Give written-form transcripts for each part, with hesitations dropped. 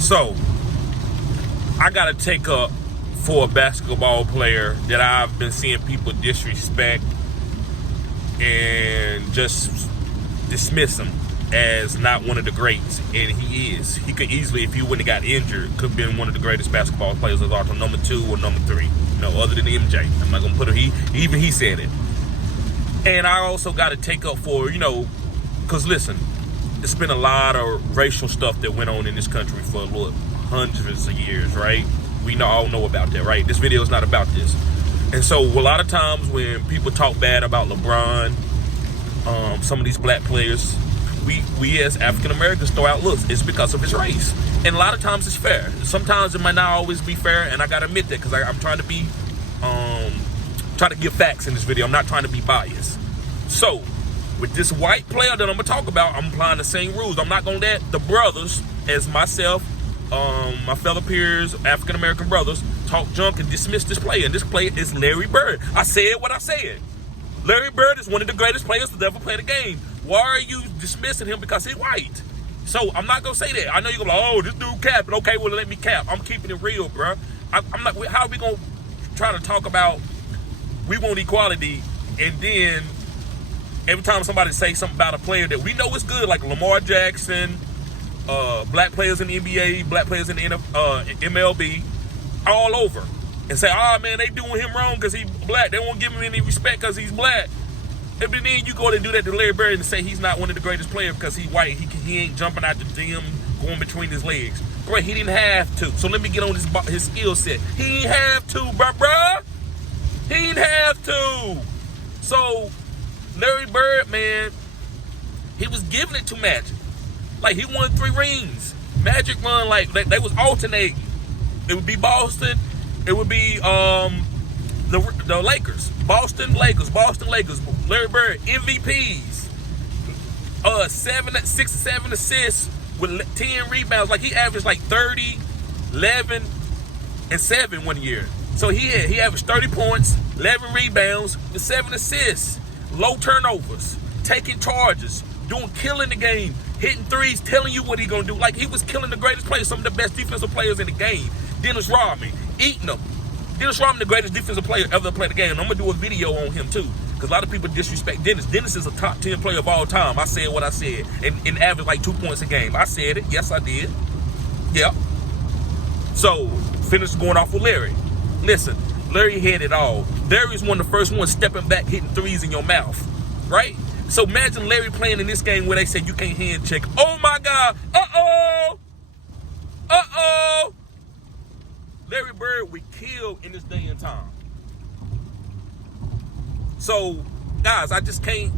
So, I got to take up for a basketball player that I've been seeing people disrespect and just dismiss him as not one of the greats. And he is. He could easily, if he wouldn't have got injured, could have been one of the greatest basketball players of all time, number 2 or number 3. No, other than MJ. I'm not going to put it, even he said it. And I also got to take up for, because listen, it's been a lot of racial stuff that went on in this country for hundreds of years, right? We all know about that, right? This video is not about this. And so a lot of times when people talk bad about LeBron, some of these black players, we as African Americans throw out looks. It's because of his race. And a lot of times it's fair. Sometimes it might not always be fair, and I gotta admit that because I'm trying to be, try to give facts in this video. I'm not trying to be biased. So, with this white player that I'm gonna talk about, I'm applying the same rules. I'm not gonna let the brothers, as myself, my fellow peers, African American brothers, talk junk and dismiss this player. And this player is Larry Bird. I said what I said. Larry Bird is one of the greatest players to ever play the game. Why are you dismissing him because he's white? So I'm not gonna say that. I know you're gonna be like, oh, this dude capping. Okay, well, let me cap. I'm keeping it real, bro. I'm not. How are we gonna try to talk about we want equality, and then every time somebody say something about a player that we know is good, like Lamar Jackson, black players in the NBA, black players in the MLB, all over, and say, oh man, they doing him wrong because he's black. They won't give him any respect because he's black. And then you go and do that to Larry Bird and say he's not one of the greatest players because he's white. He ain't jumping out the gym, going between his legs. Bro, he didn't have to. So let me get on his skill set. He ain't have to, bruh. He didn't have to. So Larry Bird, man, he was giving it to Magic. Like, he won 3 rings. Magic won, like, they was alternating. It would be Boston. It would be the Lakers. Boston Lakers. Larry Bird, MVPs. 6 or 7 assists with 10 rebounds. Like, he averaged like 30, 11, and 7 one year. So he averaged 30 points, 11 rebounds, with 7 assists. Low turnovers, taking charges, killing the game, hitting threes, telling you what he's gonna do. Like, he was killing the greatest players, some of the best defensive players in the game. Dennis Rodman, eating them. Dennis Rodman, the greatest defensive player ever to play the game. And I'm gonna do a video on him too, because a lot of people disrespect Dennis. Dennis is a top 10 player of all time. I said what I said, and averaged like 2 points a game. I said it. Yes, I did. Yeah. So, finish going off with Larry. Listen, Larry had it all. Larry's one of the first ones stepping back, hitting threes in your mouth, right? So imagine Larry playing in this game where they say you can't hand check. Oh my God! Uh-oh! Larry Bird would kill in this day and time. So, guys, I just can't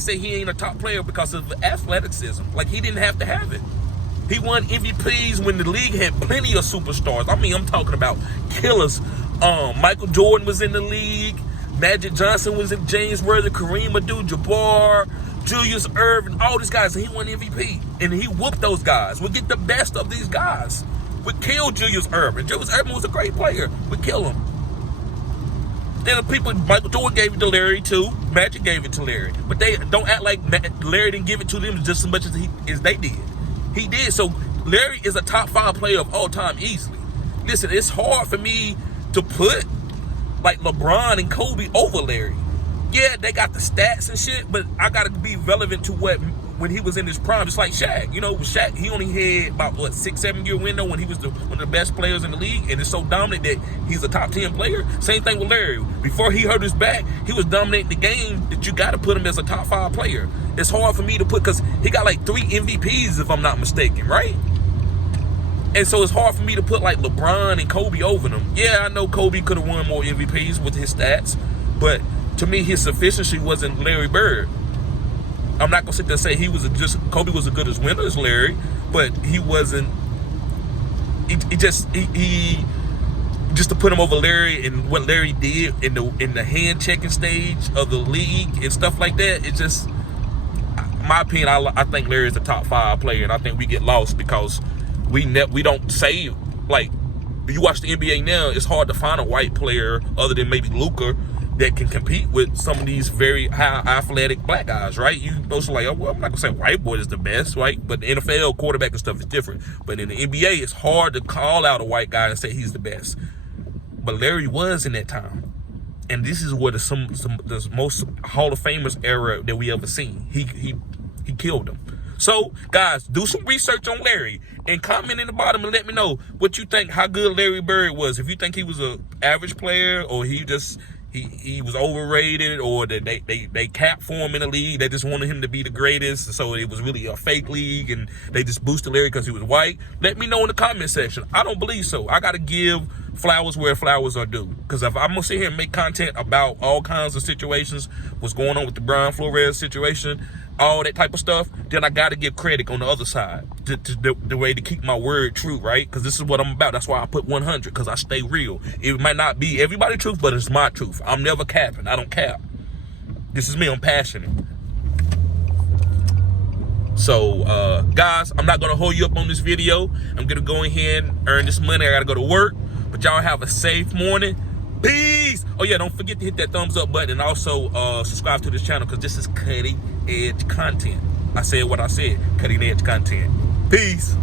say he ain't a top player because of the athleticism. Like, he didn't have to have it. He won MVPs when the league had plenty of superstars. I mean, I'm talking about killers. Michael Jordan was in the league. Magic Johnson was in, James Worthy, Kareem Abdul-Jabbar, Julius Erving, all these guys. And he won MVP. And he whooped those guys. We'll get the best of these guys. We killed Julius Erving. Julius Erving was a great player. We kill him. Then the people, Michael Jordan gave it to Larry too. Magic gave it to Larry. But they don't act like Larry didn't give it to them just as much as they did. He did. So Larry is a top 5 player of all time easily. Listen, it's hard for me to put like LeBron and Kobe over Larry. Yeah, they got the stats and shit, but I got to be relevant to when he was in his prime. It's like Shaq. You know, with Shaq, he only had about 6-7 year window when he was one of the best players in the league, and it's so dominant that he's a top 10 player. Same thing with Larry. Before he hurt his back, he was dominating the game that you got to put him as a top 5 player. It's hard for me to put because he got like 3 MVPs if I'm not mistaken, right? And so it's hard for me to put like LeBron and Kobe over them. Yeah, I know Kobe could have won more MVPs with his stats, but to me, his sufficiency wasn't Larry Bird. I'm not gonna sit there and say Kobe was as good as winner as Larry, but he wasn't. He just to put him over Larry and what Larry did in the hand checking stage of the league and stuff like that. It just, in my opinion, I think Larry is the top 5 player, and I think we get lost because we don't say, like, you watch the NBA now, it's hard to find a white player other than maybe Luka that can compete with some of these very high athletic black guys, right? You also like, oh, well, I'm not gonna say white boy is the best, right? But the NFL quarterback and stuff is different. But in the NBA, it's hard to call out a white guy and say he's the best. But Larry was in that time. And this is what is the most Hall of Famers era that we ever seen. He killed him. So, guys, do some research on Larry and comment in the bottom and let me know what you think, how good Larry Bird was. If you think he was an average player, or he was overrated, or that they capped for him in the league, they just wanted him to be the greatest, so it was really a fake league and they just boosted Larry because he was white, let me know in the comment section. I don't believe so. I got to give flowers where flowers are due, because if I'm gonna sit here and make content about all kinds of situations, what's going on with the Brian Flores situation, all that type of stuff, then I got to give credit on the other side, the way to keep my word true, right? Because this is what I'm about. That's why I put 100, because I stay real. It might not be everybody's truth, but it's my truth. I'm never capping. I don't cap. This is me. I'm passionate. So, guys, I'm not going to hold you up on this video. I'm going to go in here and earn this money. I got to go to work. But y'all have a safe morning. Peace. Oh, yeah, don't forget to hit that thumbs up button and also subscribe to this channel, because this is cutting edge content. I said what I said, cutting edge content. Peace.